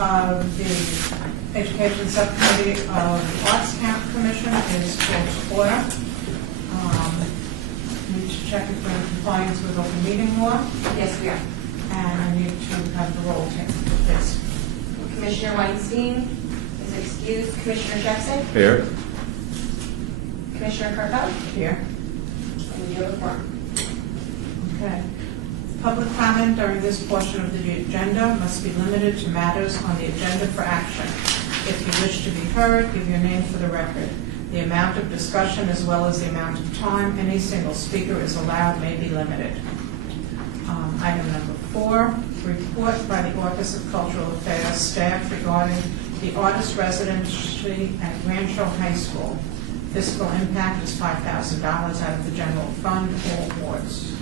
of the Education Subcommittee of the Arts Commission is called to order. Need to check if we're in compliance with open meeting law. Yes, we are. And I need to have the roll taken, please. Commissioner Weinstein is excused. Commissioner Jackson? Here. Commissioner Kirkhope? Here. And you have a quorum. Okay. Public comment during this portion of the agenda must be limited to matters on the agenda for action. If you wish to be heard, give your name for the record. The amount of discussion as well as the amount of time any single speaker is allowed may be limited. Item number 4, report by the Office of Cultural Affairs staff regarding the artist residency at Rancho High School. Fiscal impact is $5,000 out of the general fund, all awards.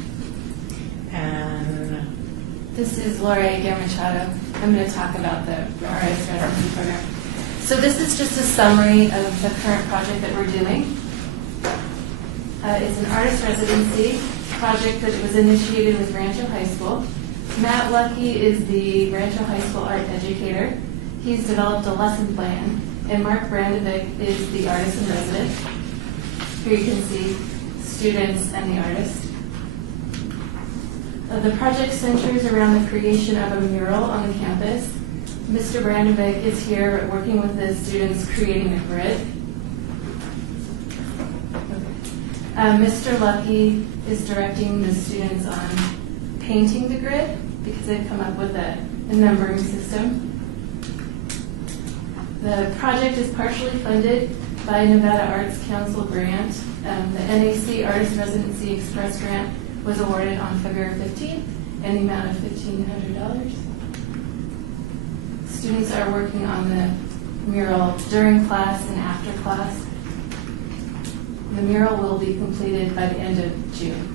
And this is Laura Machado. I'm going to talk about the artist residency program. So this is just a summary of the current project that we're doing. It's an artist residency project that was initiated with Rancho High School. Matt Lucky is the Rancho High School art educator. He's developed a lesson plan, and Mark Brandovic is the artist in residence. Here you can see students and the artist. The project centers around the creation of a mural on the campus. Mr. Brandovic is here working with the students creating a grid. Mr. Lucky is directing the students on painting the grid because they've come up with a numbering system. The project is partially funded by a Nevada Arts Council grant. The NAC Artist Residency Express grant was awarded on February 15th in the amount of $1,500. Students are working on the mural during class and after class. The mural will be completed by the end of June.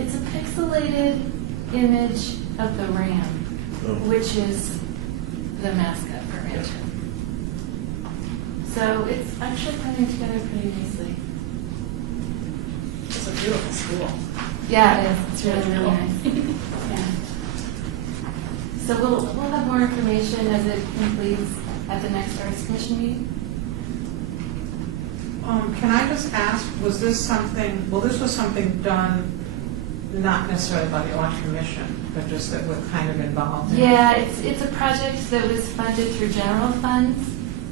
It's a pixelated image of the ram, which is the mascot for Rancho. So it's actually coming together pretty nicely. It's a beautiful school. Yeah, it is. It's really, really nice. Yeah. So we'll have more information as it completes at the next Arts Commission meeting. can I just ask, was this something, well, this was something done not necessarily by the Art Commission, but just that we're kind of involved in? Yeah, it's a project that was funded through general funds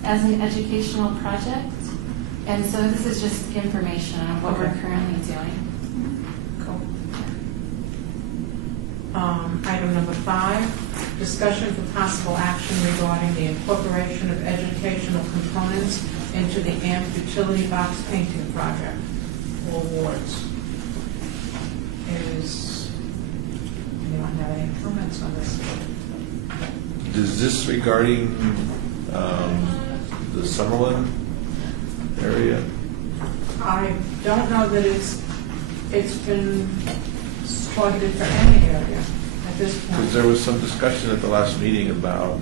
as an educational project. And so this is just information on what we're currently doing. Cool. Item number 5, discussion for possible action regarding the incorporation of educational components into the AMP utility box painting project. All awards. Anyone have any comments on this? Is this regarding the Summerlin area? I don't know that it's been targeted for any area at this point. Because there was some discussion at the last meeting about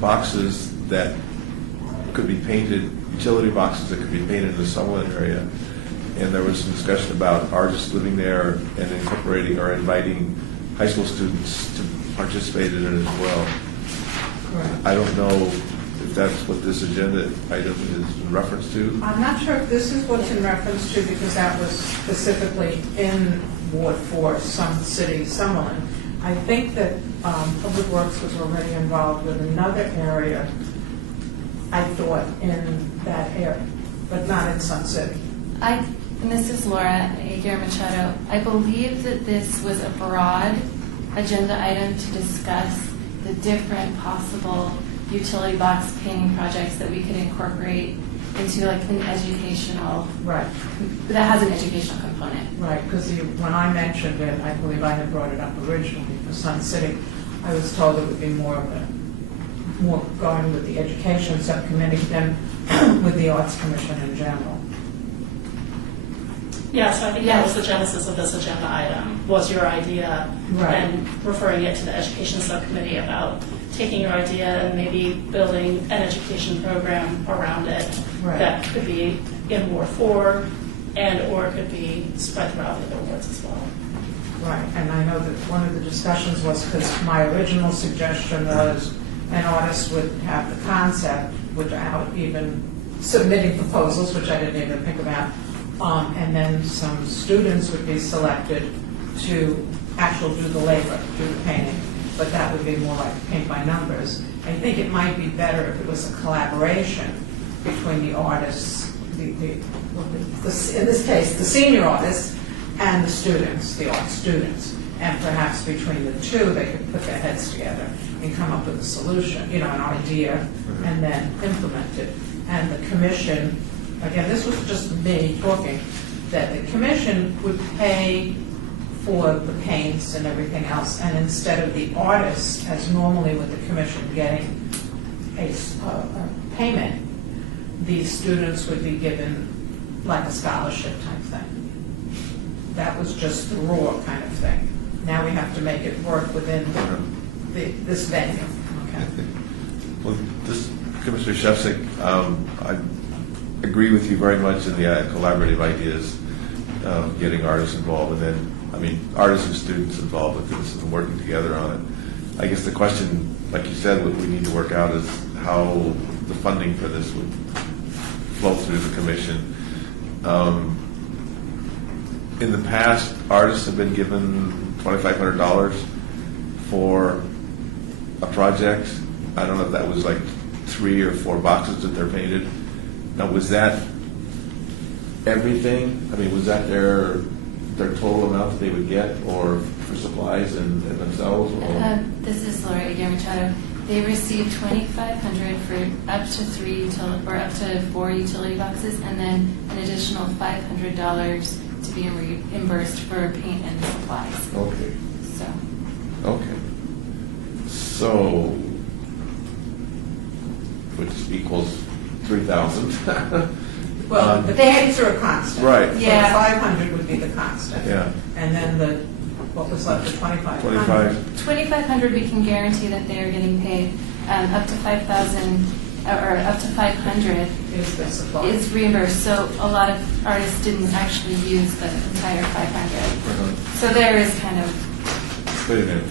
boxes that could be painted, utility boxes that could be painted in the Summerlin area. And there was some discussion about artists living there and incorporating or inviting high school students to participate in it as well. Correct. I don't know if that's what this agenda item is in reference to. I'm not sure if this is what's in reference to, because that was specifically in Ward 4, some city, Summerlin. I think that Public Works was already involved with another area, I thought, in that area, but not in Sun City. And this is Laura Machado. I believe that this was a broad agenda item to discuss the different possible utility box painting projects that we could incorporate into like an educational, Right. that has an educational component. Right, because when I mentioned it, I believe I had brought it up originally for Sun City. I was told it would be more going with the Education Subcommittee than with the Arts Commission in general. Yeah, so I think that was the genesis of this agenda item, was your idea, Right. and referring it to the Education Subcommittee about taking your idea and maybe building an education program around it Right. that could be in Ward 4 and/or it could be spread throughout the other awards as well. Right, and I know that one of the discussions was, because my original suggestion was an artist would have the concept without even submitting proposals, which I didn't even think about, and then some students would be selected to actually do the labor, do the painting, but that would be more like paint by numbers. I think it might be better if it was a collaboration between the artists, in this case, the senior artists, and the students, the art students. And perhaps between the two, they could put their heads together and come up with a solution, an idea, and then implement it. And the commission, again, this was just me talking, that the commission would pay for the paints and everything else, and instead of the artists, as normally with the commission getting a payment, the students would be given like a scholarship type thing. That was just the raw kind of thing. Now we have to make it work within this venue. Okay. Well, this, Commissioner Shevsik, I agree with you very much in the collaborative ideas of getting artists involved, and then, artists and students involved with this and working together on it. I guess the question, like you said, what we need to work out is how the funding for this would flow through the commission. In the past, artists have been given $2,500 for a project. I don't know if that was like 3 or 4 boxes that they're painted. Now, was that everything? Was that their total amount that they would get, or for supplies and themselves? Or? This is Laura Machado. They received $2,500 for up to 3 or up to 4 utility boxes, and then an additional $500 to be reimbursed for paint and supplies. Okay. Okay. So, which equals 3,000. Well, the paints are a constant. Right. Yeah. So the 500 would be the constant. Yeah. And then what was left, the 2,500? 2,500 we can guarantee that they are getting paid. Up to 5,000 or up to 500 Is the supply. is reimbursed. So a lot of artists didn't actually use the entire 500. So there is kind of. Wait a minute.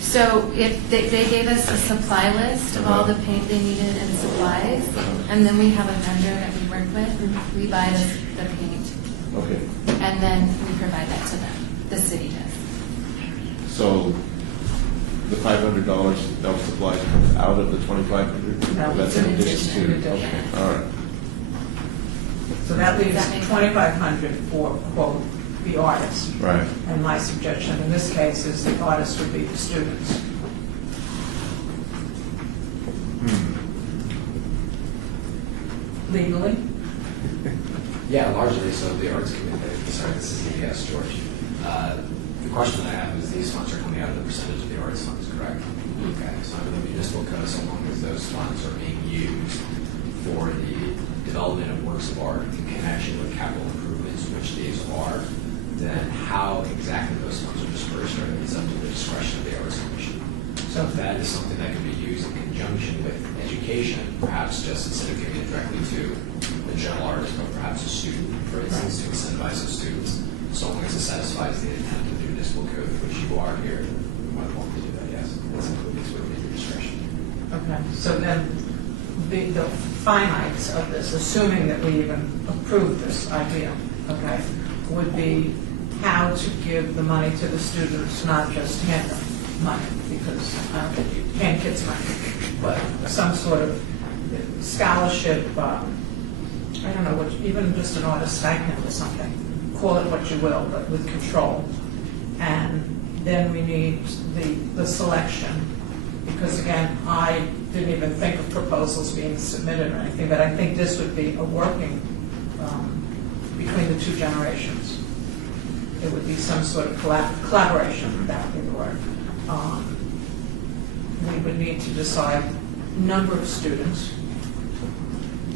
So if they gave us a supply list of all the paint they needed and supplies, and then we have a vendor that we work with. We buy the paint, Okay. and then we provide that to them. The city does. So the $500 of supplies comes out of the 2,500? No, That's it's in in addition addition. to. Okay. All right. So that leaves That makes- 2,500 for, quote, the artist. Right. And my suggestion in this case is the artist would be the students. Legally? Yeah, largely. So the Arts Committee, sorry, this is EPS, George. The question I have is these funds are coming out of the percentage of the arts funds, correct? Okay, so under the municipal code, so long as those funds are being used for the development of works of art in connection with capital improvements, which these are, then how exactly those funds are dispersed is up to the discretion of the Arts Commission. So if that is something that can be used in conjunction with education, perhaps just instead of giving it directly to the general artist, but perhaps a student, for instance, to incentivize those students, so long as it satisfies the intent of the municipal code, which you are here, we might want to do that, yes. That's included within your discretion. Okay, so then the finites of this, assuming that we even approve this idea, okay, would be how to give the money to the students, not just hand them money, because I don't think you hand kids money, but some sort of scholarship, I don't know, even just an artist stipend or something. Call it what you will, but with control. And then we need the selection, because again, I didn't even think of proposals being submitted or anything, but I think this would be a working between the two generations. It would be some sort of collaboration, that would be the word. We would need to decide number of students,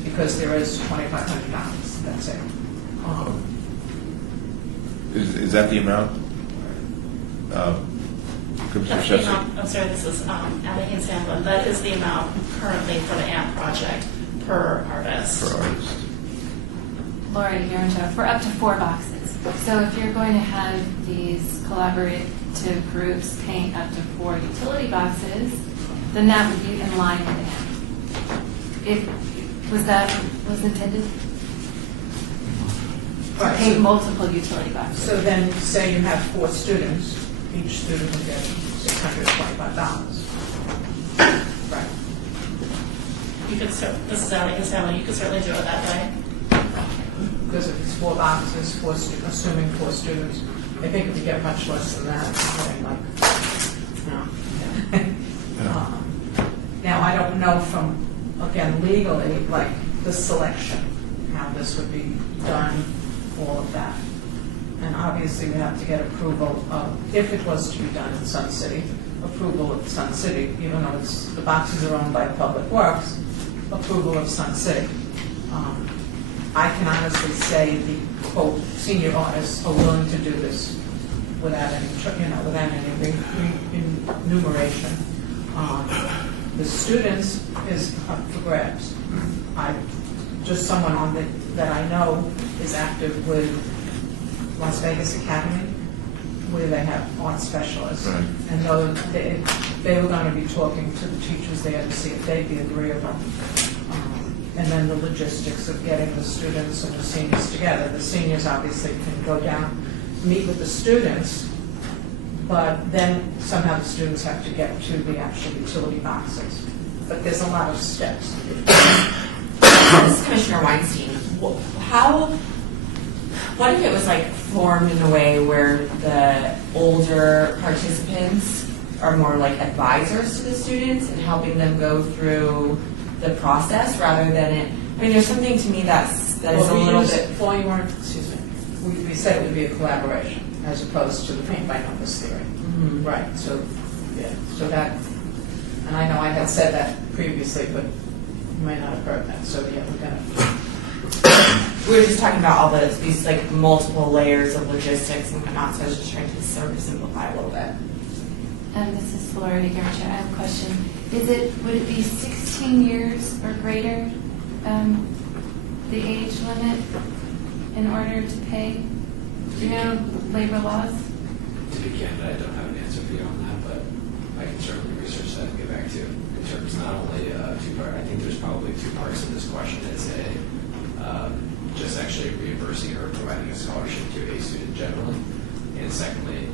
because there is $2,500, that's it. Is that the amount? Commissioner That's the Shevsik? amount, I'm sorry, this is Allie Hansanlin. That is the amount currently for the AMP project per artist. Per artist. Laura Guaranto, for up to 4 boxes. So if you're going to have these collaborative groups paint up to 4 utility boxes, then that would be in line with it. Was intended? Right. Paint multiple utility boxes. So then, say you have 4 students, each student will get $625. Right. You could, this is Ally Stanley, you could certainly do it that way. Because if it's 4 boxes, assuming 4 students, I think if you get much less than that, it's something like, no. Now, I don't know from, again, legally, like the selection, how this would be done, all of that. And obviously, we have to get approval of, if it was to be done in Sun City, approval of Sun City, even though the boxes are owned by Public Works, approval of Sun City. I can honestly say the, quote, senior artists are willing to do this without any, without any enumeration. The students is up for grabs. Just someone that I know is active with Las Vegas Academy, where they have art specialists. Right. And they were going to be talking to the teachers there to see if they'd be agreeable. And then the logistics of getting the students and the seniors together. The seniors obviously can go down, meet with the students, but then somehow the students have to get to the actual utility boxes. But there's a lot of steps. This is Commissioner Weinstein. What if it was like formed in a way where the older participants are more like advisors to the students and helping them go through the process rather than it? I mean, there's something to me that is a little bit. Well, you weren't, excuse me. We said it would be a collaboration as opposed to the paint by numbers theory. Mhm. Right. So, yeah. So that, and I know I had said that previously, but you may not have heard that. So yeah, we're gonna. We were just talking about all these like multiple layers of logistics and whatnot, so I was just trying to sort of simplify a little bit. This is Laura Guaranto. I have a question. Would it be 16 years or greater, the age limit in order to pay? Do you know labor laws? To be candid, I don't have an answer for you on that, but I can certainly research that and get back to you. In terms not only two-part, I think there's probably 2 parts to this question. It's just actually reimbursing or providing a scholarship to a student generally, and secondly,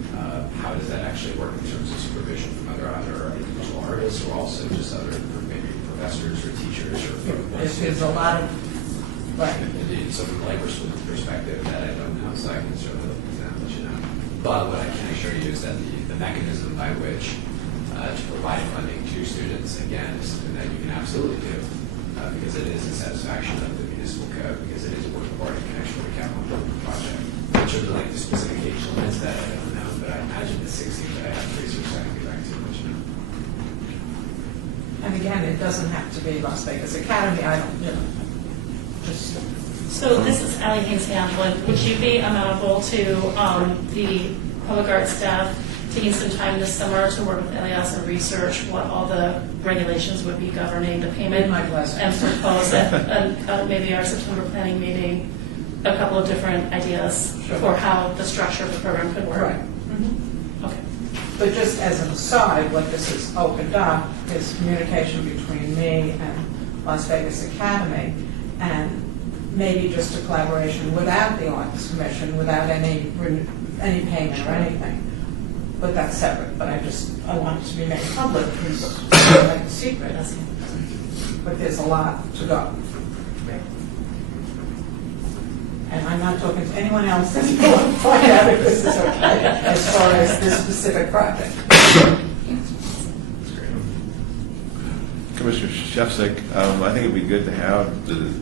how does that actually work in terms of supervision from other individual artists or also just other maybe professors or teachers or There's a lot of, right. Indeed, so from a labor perspective, that I don't know, so I can certainly look into that and let you know. But what I can assure you is that the mechanism by which to provide funding to students, again, is something that you can absolutely do because it is a satisfaction of the municipal code, because it is a work of art in connection with a capital improvement project. In terms of like the specific age limits, that I don't know, but I imagine the 16, but I have to research that and get back to you and let you know. And again, it doesn't have to be Las Vegas Academy. I don't, just. So this is Ally Hamlin. Would you be amenable to the public arts staff taking some time this summer to work with Elias and research what all the regulations would be governing the payment My blessing. and propose at maybe our September planning meeting a couple of different ideas Sure. for how the structure of the program could work? Right. Mm-hmm. Okay. But just as an aside, what this has opened up is communication between me and Las Vegas Academy, and maybe just a collaboration without the Arts Commission, without any payment or anything. But that's separate. But I want it to be made public because it's like a secret. But there's a lot to go. And I'm not talking to anyone else that you want to find out if this is okay as far as this specific project. Commissioner Shefsik, I think it'd be good to have the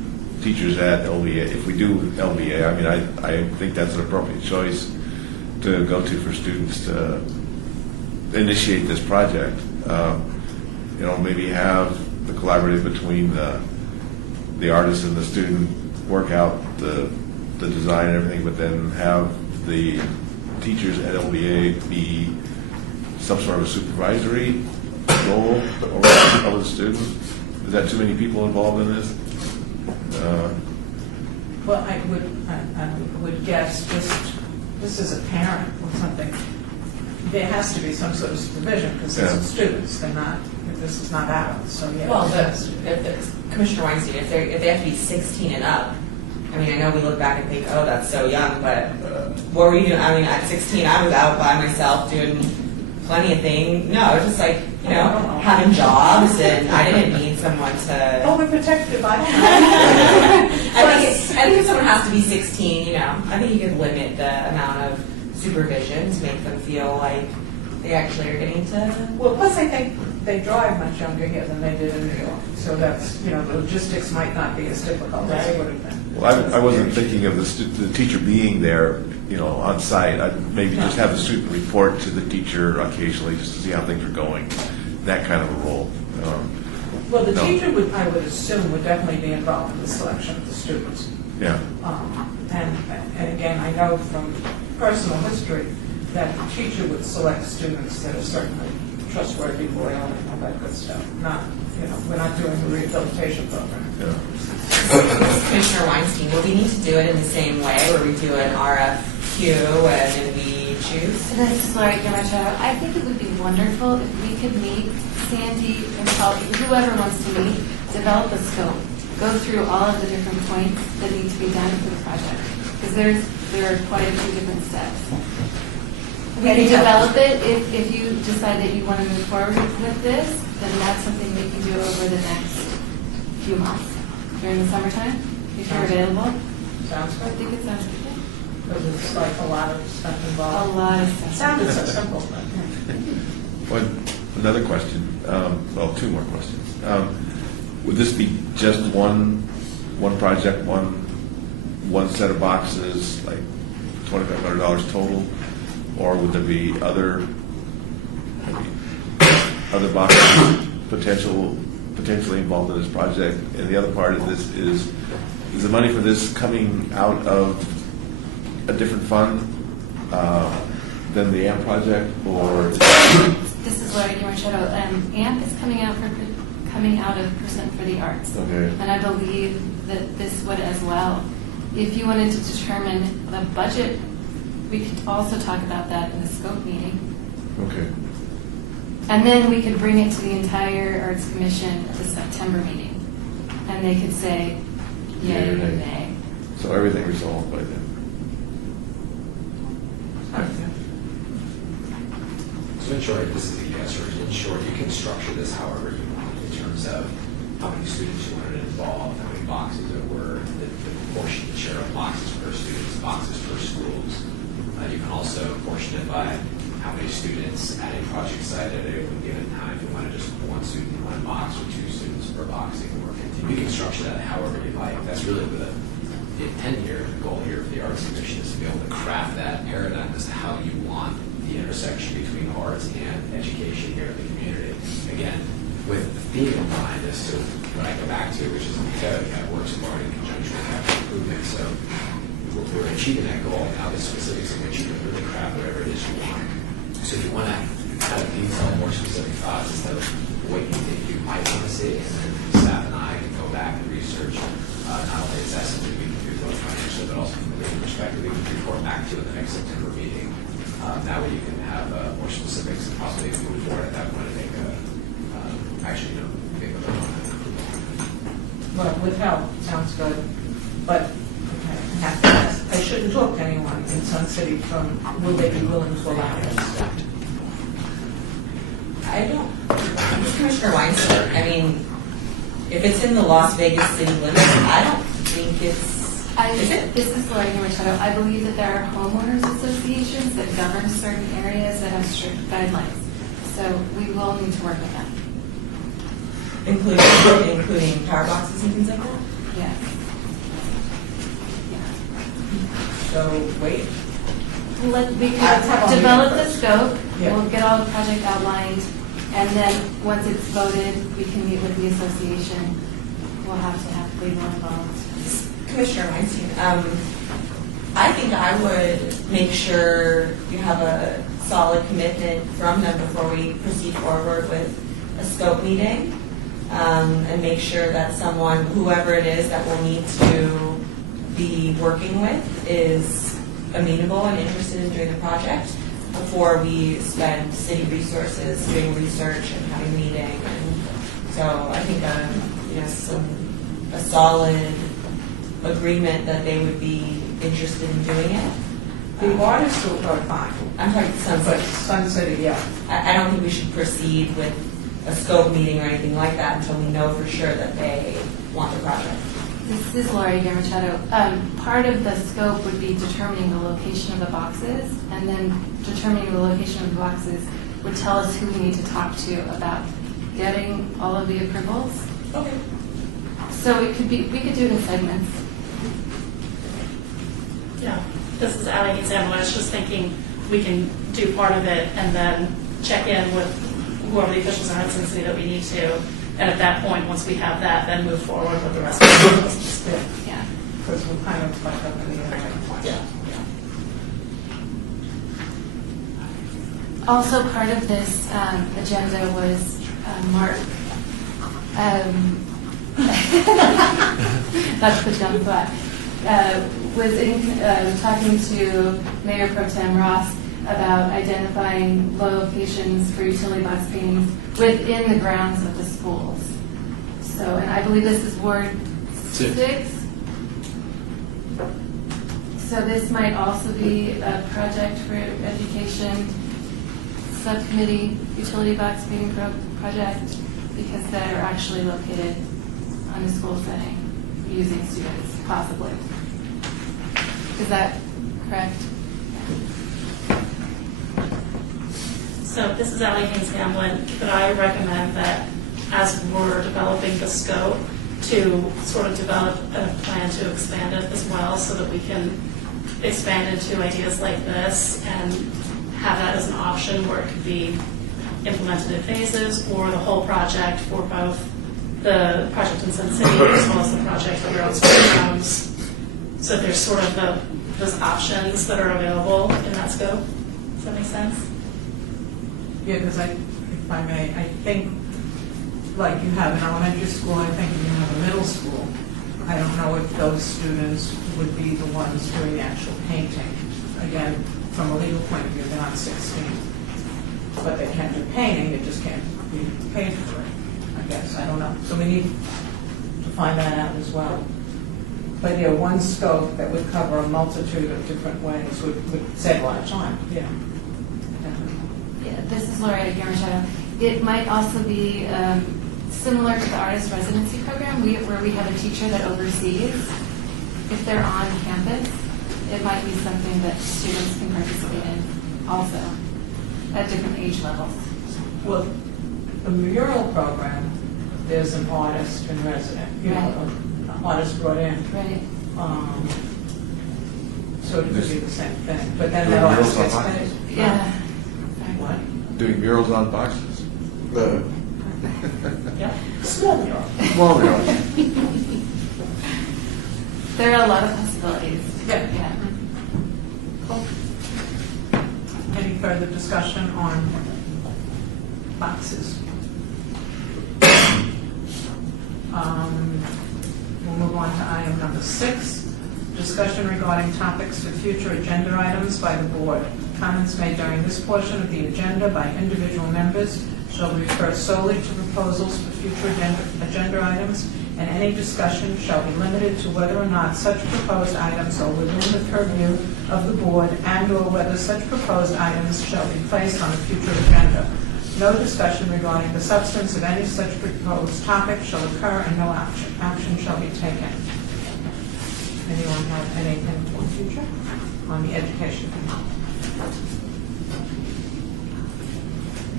teachers at LBA. If we do LBA, I mean, I think that's an appropriate choice to go to for students to initiate this project. Maybe have the collaborative between the artist and the student work out the design and everything, but then have the teachers at LBA be some sort of a supervisory role over the student. Is that too many people involved in this? Well, I would guess, this is a parent or something, there has to be some sort of supervision, because these Yeah. are students, they're not, this is not adults, so yeah. Well, Commissioner Weinstein, if they have to be 16 and up, I mean, I know we look back and think, oh, that's so young, but what were you doing? I mean, at 16, I was out by myself doing plenty of things. No, it was just like, having jobs, and I didn't need someone to. Oh, we're protected by that. I think if someone has to be 16, I think you could limit the amount of supervision to make them feel like they actually are getting to. Well, plus I think they drive much younger here than they did in New York, so that's, the logistics might not be as difficult as it would have been. Well, I wasn't thinking of the teacher being there, on site. I'd maybe just have the student report to the teacher occasionally, just to see how things are going. That kind of a role. Well, the No. teacher would, I would assume, would definitely be involved in the selection of the students. Yeah. And again, I know from personal history that the teacher would select students that are certainly trustworthy, loyal, and all that good stuff. Not, we're not doing a rehabilitation program. Yeah. Commissioner Weinstein, will we need to do it in the same way, where we do an RFQ and then we choose? So this is Lori Gamachado. I think it would be wonderful if we could meet Sandy and Paul, whoever wants to meet, develop a scope, go through all of the different points that need to be done for the project. Because there are quite a few different steps. We can develop it if you decide that you want to move forward with this, then that's something we can do over the next few months. During the summertime, if you're available. Sounds I good. think it sounds good. Because it's like a lot of stuff A involved. lot of stuff. Sounded so simple, but. Another question. Well, two more questions. Would this be just one project, one set of boxes, like $2,500 total, or would there be other boxes potentially involved in this project? And the other part of this is the money for this coming out of a different fund than the AMP project, or? This is Lori Gamachado. AMP is coming out of Percent for the Arts. Okay. And I believe that this would as well. If you wanted to determine the budget, we could also talk about that in the scope meeting. Okay. And then we could bring it to the entire Arts Commission at the September meeting. And they could say, yea or nay. So everything resolved by then. So in short, this is a yes, or in short, you can structure this however you want in terms of how many students you wanted involved, how many boxes there were, the proportion, the share of boxes per students, boxes per schools. You can also portion it by how many students at a project site at a given time. If you wanted just one student in one box or two students per box, you can work it. You can structure that however you like. That's really the intent here, the goal here for the Arts Commission is to be able to craft that paradigm as to how you want the intersection between arts and education here in the community. Again, with the theme in mind as to what I go back to, which is in the code, you have works of art in conjunction with capital improvement. So we're achieving that goal. Now the specifics of which you can really craft whatever it is you want. So if you want to kind of detail more specific thoughts as to what you think you might want to see, and then staff and I can go back and research not only assessment, we can do both financially, but also from a legal perspective, we can report back to in the next September meeting. That way you can have more specifics and possibly move forward at that point and make make a vote on it. Well, with help, sounds good, but okay, I have to ask, I shouldn't talk to anyone in Sun City from, will they be willing to allow this? I don't. Commissioner Weinstein, I mean, if it's in the Las Vegas city limits, I don't think it's. Is it? This is Lori Gamachado. I believe that there are homeowners associations that govern certain areas that have strict guidelines. So we will need to work with them. Including power boxes and things like that? Yes. So, wait, We That's how can I'll develop do it the first. scope, Yeah. we'll get all the project outlined, and then once it's voted, we can meet with the association. We'll have to have legal involved. Commissioner Weinstein, I think I would make sure you have a solid commitment from them before we proceed forward with a scope meeting, and make sure that someone, whoever it is that will need to be working with is amenable and interested in doing the project before we spend city resources doing research and having a meeting. And so I think a solid agreement that they would be interested in doing it. The artists are fine. I'm talking But Sunset. Sun City, yeah. I don't think we should proceed with a scope meeting or anything like that until we know for sure that they want the project. This is Lori Gamachado. Part of the scope would be determining the location of the boxes, and then determining the location of the boxes would tell us who we need to talk to about getting all of the approvals. Okay. So we could do it in segments. Yeah, this is Ally Example. I was just thinking we can do part of it and then check in with whoever the officials are in Sin City that we need to. And at that point, once we have that, then move forward with the rest of the proposals. Yeah. Because we're kind of like up in the air right now. Also, part of this agenda was Mark. Not to put you on the spot. Was talking to Mayor Pro Tem Ross about identifying locations for utility box paintings within the grounds of the schools. So, and I believe this is Ward 6. So this might also be a project for education subcommittee utility box painting project, because they're actually located on the school setting using students, possibly. Is that correct? So this is Ally Haynes Hamlin. Could I recommend that as we're developing the scope to sort of develop a plan to expand it as well so that we can expand into ideas like this and have that as an option where it could be implemented in phases or the whole project for both the project in Sun City as well as the project for Girls Programs. So there's sort of those options that are available in that scope. Does that make sense? Yeah, because if I may, I think, like you have an elementary school, I think you have a middle school. I don't know if those students would be the ones doing the actual painting. Again, from a legal point of view, they're not 16. But they can do painting, they just can't be paid for it, I guess. I don't know. So we need to find that out as well. But yeah, one scope that would cover a multitude of different ways would save a lot of time, yeah. Yeah, this is Loretta Gamachado. It might also be similar to the artist residency program, where we have a teacher that oversees. If they're on campus, it might be something that students can participate in also at different age levels. Well, the mural program, there's an artist in resident, you know, an artist brought in. Right. So it could be the same thing, but then Doing that artist murals gets on paid. Yeah. What? Doing murals on boxes. Yeah. Small mural. Small murals. There are a lot of possibilities. Yeah. Yeah. Cool. Any further discussion on boxes? We'll move on to item number 6, discussion regarding topics for future agenda items by the board. Comments made during this portion of the agenda by individual members shall refer solely to proposals for future agenda items, and any discussion shall be limited to whether or not such proposed items are within the purview of the board and/or whether such proposed items shall be placed on a future agenda. No discussion regarding the substance of any such proposed topic shall occur and no action shall be taken. Anyone have anything for future on the education?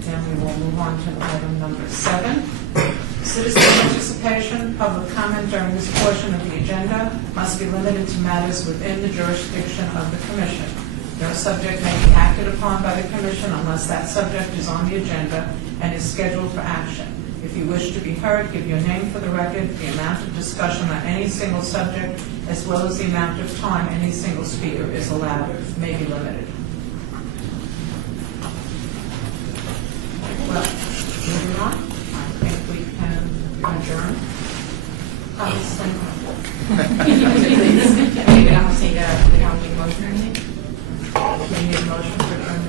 Then we will move on to item number 7. Citizen participation, public comment during this portion of the agenda must be limited to matters within the jurisdiction of the commission. No subject may be acted upon by the commission unless that subject is on the agenda and is scheduled for action. If you wish to be heard, give your name for the record. The amount of discussion on any single subject, as well as the amount of time any single speaker is allowed, may be limited. Well, moving on, I think we can adjourn. we don't need a motion or anything? We need a motion for